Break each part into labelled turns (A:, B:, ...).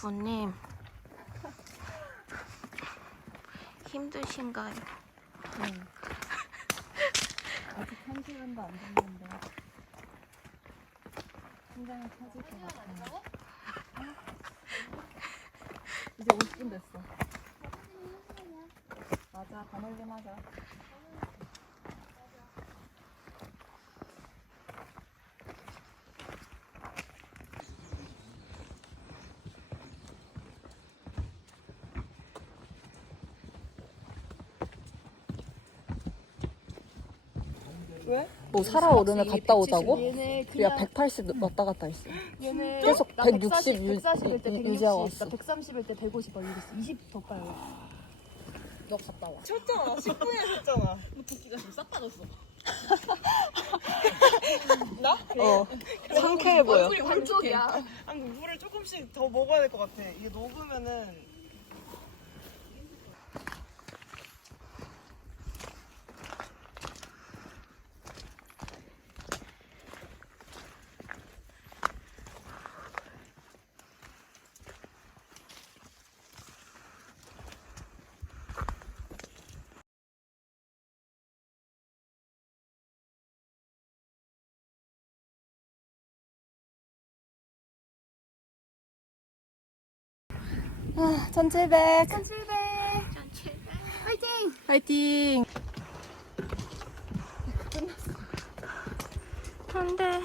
A: 구님 힘드신가요?
B: 아직 한 시간도 안 됐는데 심장이 터질 것 같아요. 이제 50분 됐어. 맞아, 반올림 하자. 뭐 사러 오르면 갔다 오자고?
C: 얘네
B: 야180 왔다 갔다 했어.
C: 얘네
B: 계속 나160 유-
C: 140일 때
B: 유-
C: 160,
B: 유지하고 왔어.
C: 나 130일 때 150, 막 이랬어. 20 더 빠요.
B: 너 갔다 와.
D: 쳤잖아. 10분이나 쳤잖아.
B: 어. 상쾌해 보여.
C: 한쪽이야.
D: 아니 물을 조금씩 더 먹어야 될 것 같아. 이게 녹으면은
B: 아, 1700.
C: 1700.
B: 화이팅.
A: 안돼.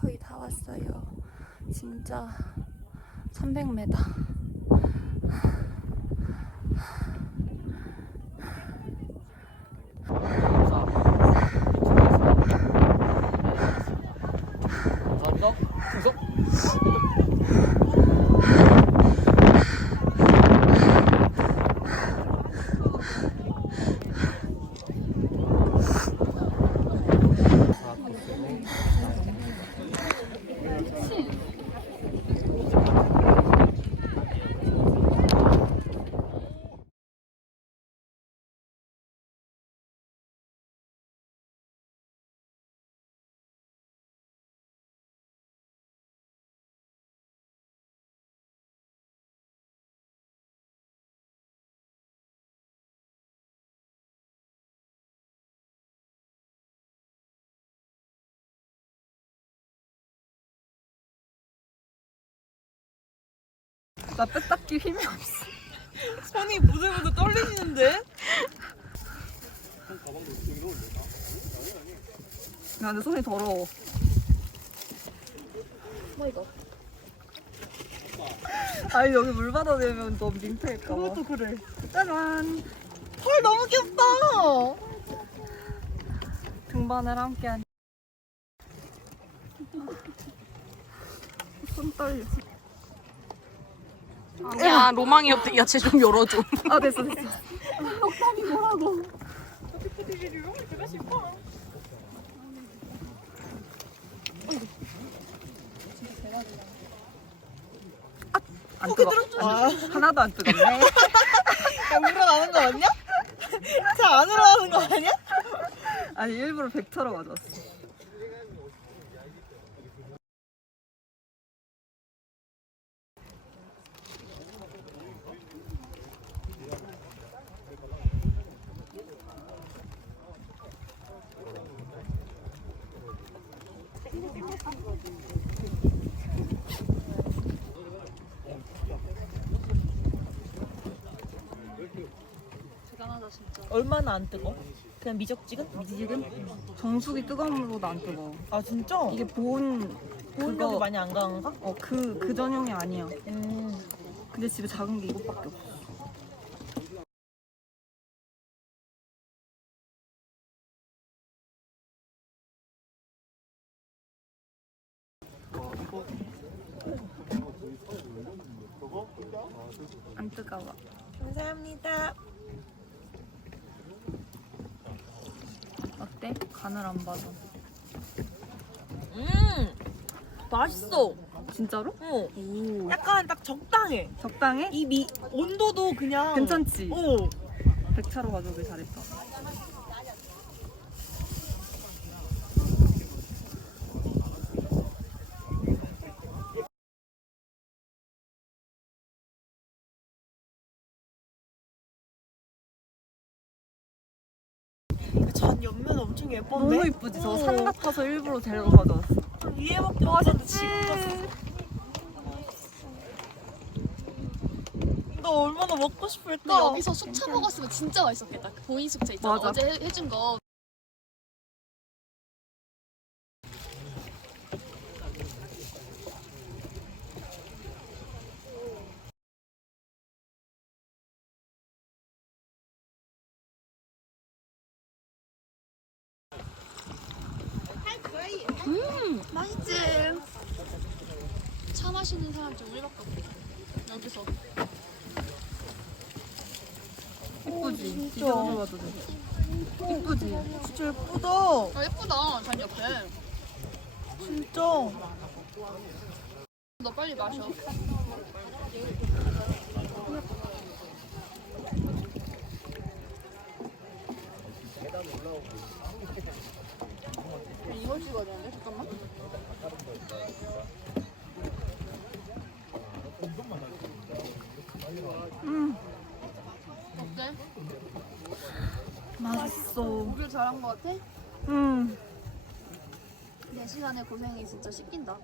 B: 거의 다 왔어요. 진짜 300m. 나 뺐닦기 힘이 없어.
D: 손이 부들부들 떨리시는데?
B: 야, 내 손이 더러워. 아니 여기 물 받아내면 너무 민폐일까 봐.
D: 그것도 그래.
B: 짜잔.
D: 헐 너무 귀엽다.
B: 등반을 함께한. 손 떨려.
A: 야 로망이 없대. 야채 좀 열어줘.
B: 아 됐어 됐어. 안 뜨거. 안, 하나도 안 뜨겁네.
D: 야 우러나는 거 맞냐? 잘안 우러나는 거 아니야?
B: 아니 일부러 100터로 맞았어.
D: 얼마나 안 뜨거? 그냥 미적지근?
B: 미지근? 정수기 뜨거운 물보다 안 뜨거워.
D: 아 진짜?
B: 이게 보온
D: 보온력이
B: 그거
D: 많이 안 강한가?
B: 어 그 그 전용이 아니야.
D: 음.
B: 근데 집에 작은 게 이것밖에 없어. 안 뜨거워.
D: 감사합니다.
B: 때? 간을 안 봐서.
D: 음 맛있어.
B: 진짜로?
D: 어.
B: 오.
D: 약간 딱 적당해.
B: 적당해?
D: 이 미 온도도 그냥
B: 괜찮지?
D: 어.
B: 백차로 가져오길 잘했다.
D: 전 옆면 엄청 예쁜데.
B: 너무 이쁘지? 저
D: 어.
B: 산 같아서 일부러 데리러 가져왔어.
D: 위에밖에 없는데 지금 너 얼마나 먹고 싶을까?
C: 근데 여기서 숙차 먹었으면 진짜 맛있었겠다. 그 보인 숙차 있잖아.
B: 맞아.
C: 어제 해- 해준 거. 음, 맛있지. 차 마시는 사람 좀 우리밖에 없어. 여기서.
B: 이쁘지? 진짜 돼. 이쁘지?
D: 진짜 예쁘다.
C: 아 예쁘다 잔 옆에.
D: 진짜.
C: 너 빨리 마셔. 이걸 찍어야 되는데 잠깐만.
B: 음,
C: 어때?
B: 맛있어.
C: 우리 잘한 거 같아?
B: 음.
C: 4시간의 고생이 진짜 씻긴다.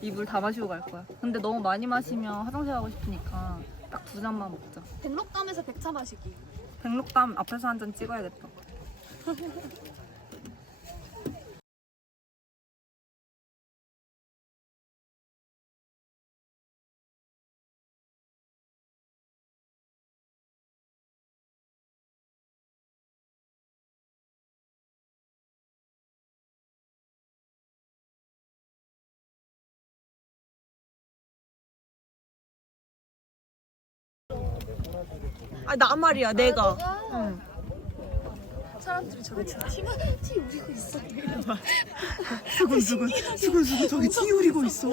B: 이물 다 마시고 갈 거야. 근데 너무 많이 마시면 화장실 가고 싶으니까 딱 두 잔만 먹자.
C: 백록담에서 백차 마시기.
B: 백록담 앞에서 한 잔 찍어야겠다.
D: 아 나 말이야 내가.
C: 응. 사람들이 저기 지금 티, 티 우리고 있어.
D: 수근수근 수근수근 저기 티 우리고 있어.